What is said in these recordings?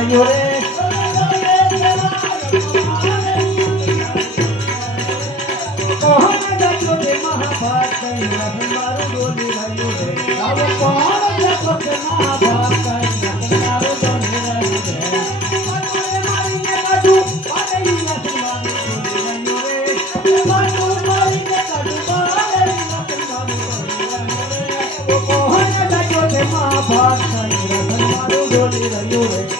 રહ્યો રે કોણ જતો રે મહાભારત મારું ડોલી રહ્યો રે આવો કોણ જતો રે મહાભારત મારું ડોલી રહ્યો રે મારીને કાઢું પાડેલી નથી મારું ડોલી રહ્યો રે મારીને કાઢું પાડેલી નથી મારું ડોલી રહ્યો રે કોણ જતો રે મહાભારત મારું ડોલી રહ્યો રે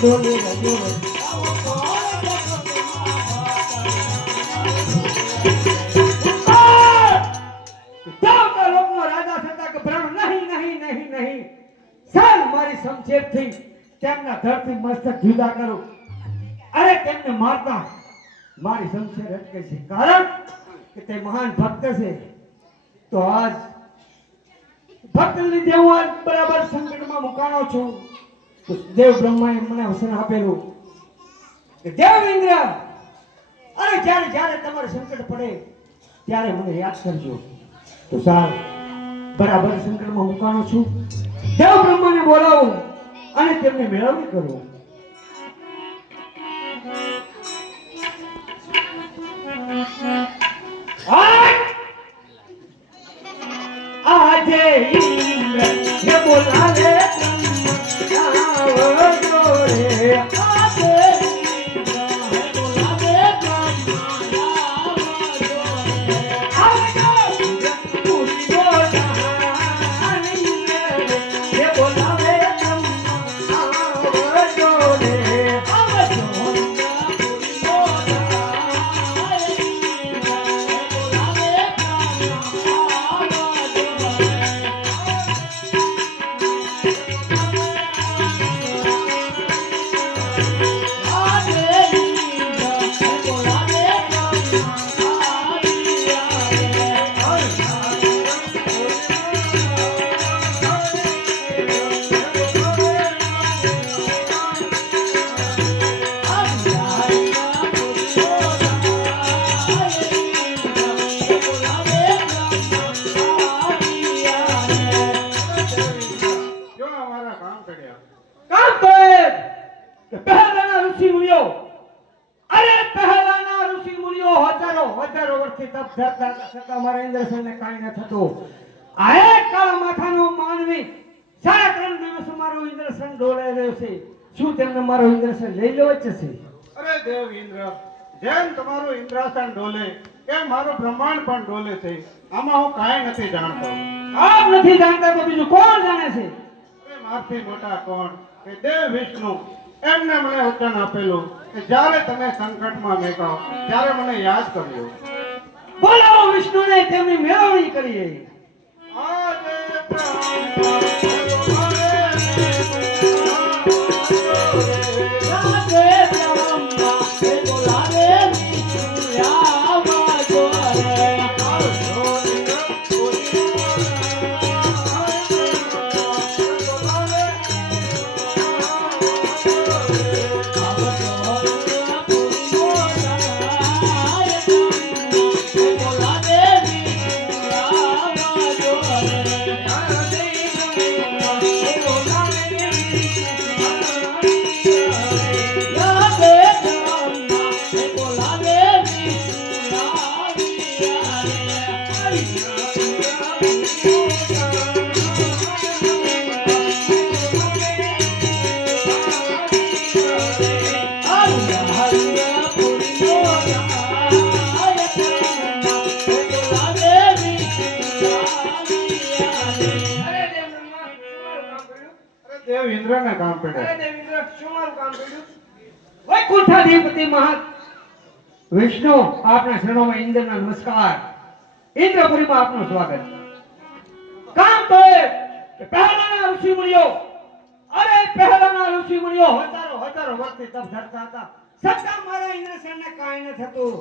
ડોલી રહ્યો તેમના ધરથી મસ્તક જુદા કરો અરે તેમને મારતા મારી શમશેર અટકે છે કારણ કે તે મહાન ભક્ત છે તો આજ ભક્ત લીધે હું આજ બરાબર સંકટમાં મુકાણો છું તો દેવ બ્રહ્માએ મને વચન આપેલું કે દેવ ઇન્દ્ર અરે જ્યારે જ્યારે તમારે સંકટ પડે ત્યારે મને યાદ કરજો તો સાર બરાબર સંકટમાં મુકાણો છું દેવ બ્રહ્માને બોલાવો અને તેમને મેળવણી કરો આજે ઇન્દ્ર બોલાવે મારા ઇન્દ્રસેનને કાંઈ ન થતું આ એક કાળા માથાનો માનવી સાડા 3 દિવસ મારું ઇન્દ્રસેન ડોલે રહ્યો છે શું તેમને મારો ઇન્દ્રસેન લઈ લેવો જ છે અરે દેવ ઇન્દ્ર જેમ તમારું ઇન્દ્રાસન ડોલે એમ મારું બ્રહ્માંડ પણ ડોલે છે આમાં હું કાંઈ નથી જાણતો આપ નથી જાણતા તો બીજું કોણ જાણે છે અરે મારથી મોટા કોણ કે દેવ વિષ્ણુ એમને મને વચન આપેલું કે જ્યારે તમે સંકટમાં મેકાઓ ત્યારે મને યાદ કરજો બોલાવો વિષ્ણુને તેમની મેળવણી કરીએ દેવ ઇન્દ્રને કામ પડે અરે દેવ ઇન્દ્ર શું મારું કામ કર્યું વૈકુંઠાધિપતિ મહા વિષ્ણુ આપના શરણોમાં ઇન્દ્રના નમસ્કાર ઇન્દ્રપુરીમાં આપનું સ્વાગત. કામ તો એ કે પહેલાના ઋષિમુનિઓ, અરે પહેલાના ઋષિમુનિઓ હજારો વર્ષથી તપ ધરતા હતા, છતાં મારા ઇન્દ્રસેનને કાંઈ ન થતું.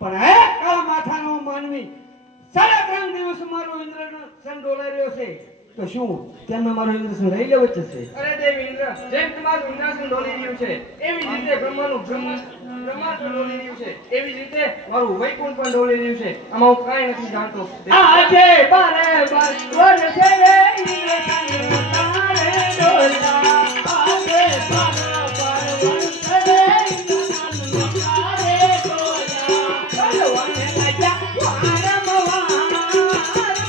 પણ હે કાળા માથાનો માનવી, 3.5 દિવસ મારું ઇન્દ્રસેન ડોલાઈ રહ્યો છે, તો શું તેમને મારું ઇન્દ્રસેન લઈ લેવું જ છે? અરે દેવી ઇન્દ્ર, જેમ તમારું ઇન્દ્રાસન ડોલી રહ્યું છે એવી જ રીતે બ્રહ્માનું બ્રહ્માંડ પણ ડોલી રહ્યું છે, એવી જ રીતે મારું વૈકુંઠ પણ ડોલી રહ્યું છે. આમાં હું કાંઈ નથી જાણતો. આજે બારે બાર વર્ષે રે ઇન્દ્રસેન તારે ડોલા, આજે બારે બાર વર્ષે રે ઇન્દ્રસેન તારે ડોલા, ભગવાને લાગ્યા વારંવાર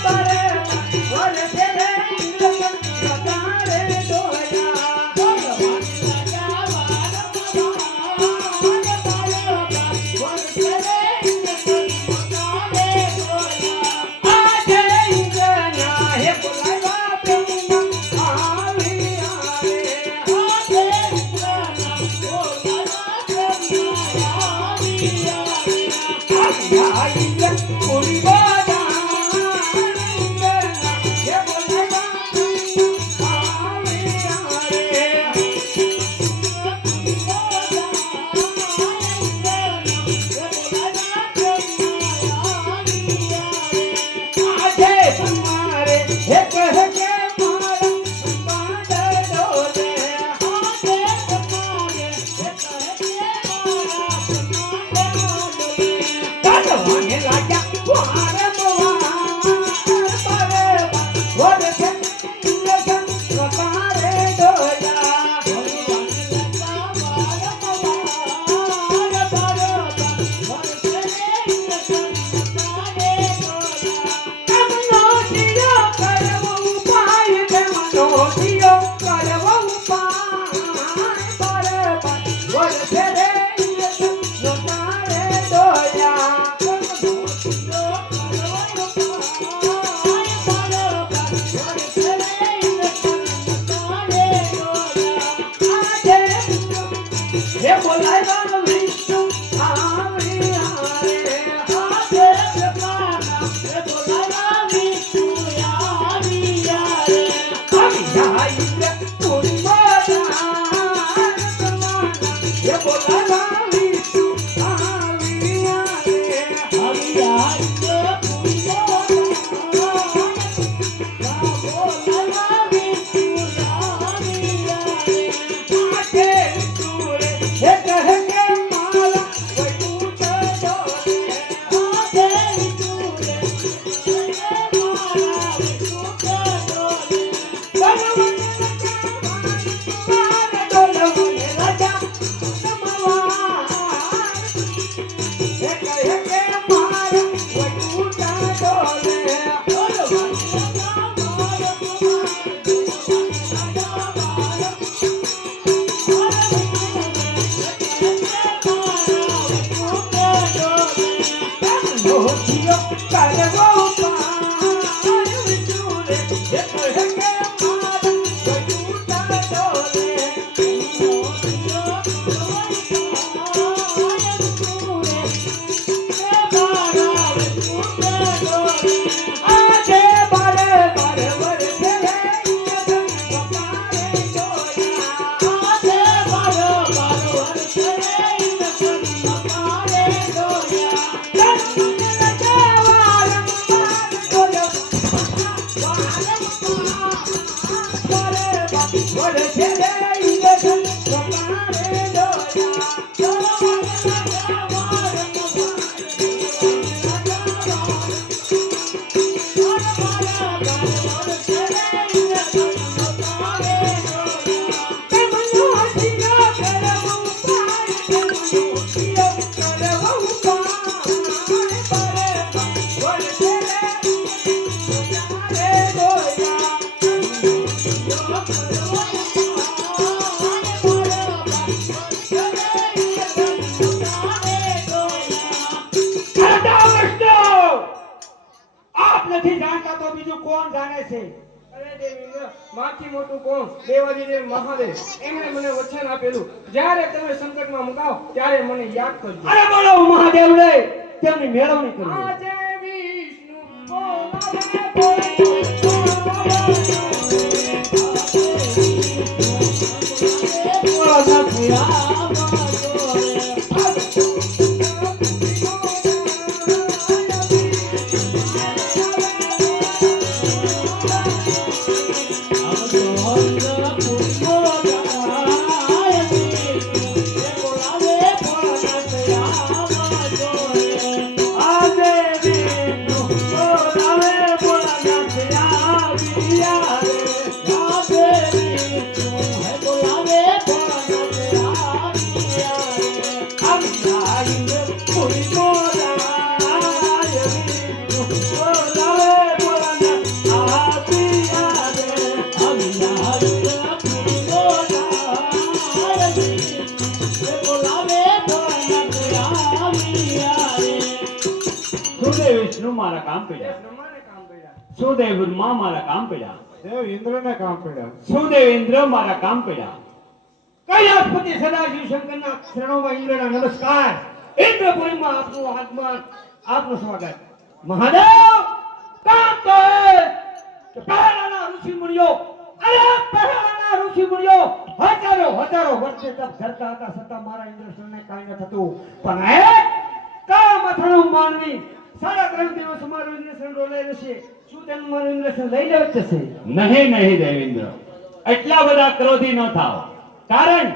બારે બાર વર્ષે રે ઇન્દ્રસેન તારે ડોલા, ભગવાને લાગ્યા નથી જાણતા તો બીજું કોણ જાણે છે? અરે દેવી ઇન્દ્ર, માથી મોટું કોણ? દેવાધિદેવ મહાદેવ. એમણે મને વચન આપેલું, જ્યારે તમે સંકટમાં મુકાવ ત્યારે મને યાદ કરજો. અરે બોલો મહાદેવ રે, તેમની મેળવણી કરવી. આજે વિષ્ણુ સુદેવ વિષ્ણુ મારા કામ પડ્યા, બ્રહ્માને કામ કર્યા. સુદેવ બ્રહ્મા મારા કામ પડ્યા, દેવ ઇન્દ્રને કામ પડ્યા. સુદેવ ઇન્દ્ર મારા કામ પડ્યા. કૈલાસપતિ સદાશિવ શંકરના ચરણોમાં ઇન્દ્રના નમસ્કાર. ઇન્દ્રપુરીમાં આપનું આગમન, આપનું સ્વાગત. મહાદેવ કામ તો કે પહેલાના ઋષિ મુનિઓ, પહેલાના ઋષિ મુનિઓ હજારો વર્ષે તપ ધરતા હતા, છતાં મારા ઇન્દ્રસનને કાંઈ ન થતું. પણ હે કામ અથાણું માનવી 3.5 દિવસ મારું ઇન્દ્રસન રોલાઈ રહેશે. શું તેનું મારું ઇન્દ્રસન લઈ લેવું જ જશે? નહીં નહીં દેવેન્દ્ર, એટલા બધા ક્રોધી ન થાવ. કારણ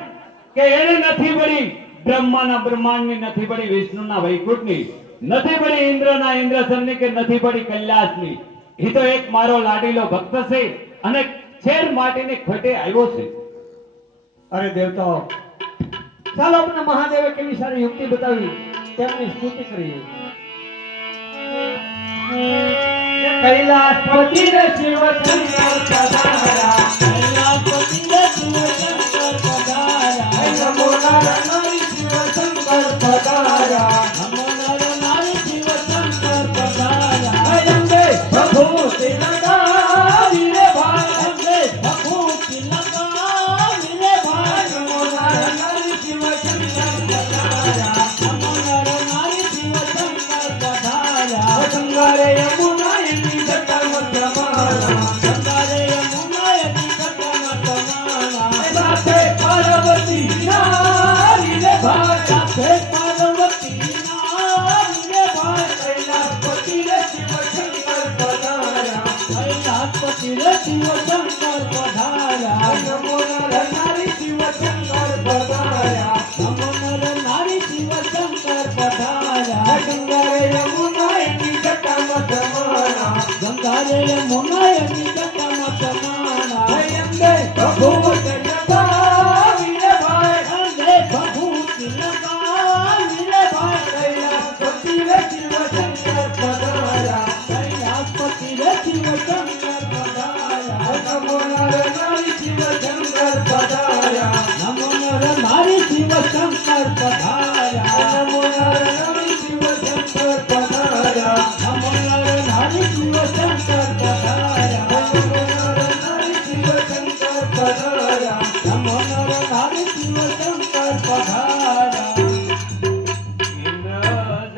કે એને નથી પડી બ્રહ્માના બ્રહ્માંડની, નથી પડી વિષ્ણુના વૈકુંઠની, નથી પડી ઇન્દ્રના ઇન્દ્રસનની, કે નથી પડી કૈલાસની. એ તો એક મારો લાડીલો ભક્ત છે અને છેર માટીની ખોટે આવ્યો છે. અરે દેવતાઓ, ચાલો આપણે મહાદેવે કેવી સારી યુક્તિ બતાવી તેમની સ્તુતિ કરીએ. કૈલાસપતિ રે શિવ શંકર પધારા, કૈલાસપતિ રે શિવ શંકર પધારા, નમો નારાયણ શિવ શંકર પધારા, નમો નારાયણ શિવ શંકર પધારા. અંબે પ્રભુ તિલકારી રે ભાઈ, અંબે પ્રભુ તિલકારી રે ભાઈ, નમો નારાયણ શિવ શંકર પધારા, નમો નારાયણ શિવ શંકર પધારા. ગંગારે યમુના એની જટામાં તમારા, ગંગારે યમુના એની જટામાં તમારા. સાથે પાર્વતી નારી રે ભાઈ, સાથે પાર્વતી નારી રે ભાઈ. કૈલાસપતિ રે શિવ શંકર પધારા, કૈલાસપતિ રે શિવ શંકર પધારા. નમો નર નારી શિવ શંકર પધારા, નમો નર નારી શિવ શંકર પધારા. ગંગારે યમુના એની જટામાં તમારા, ગંગારે યમુના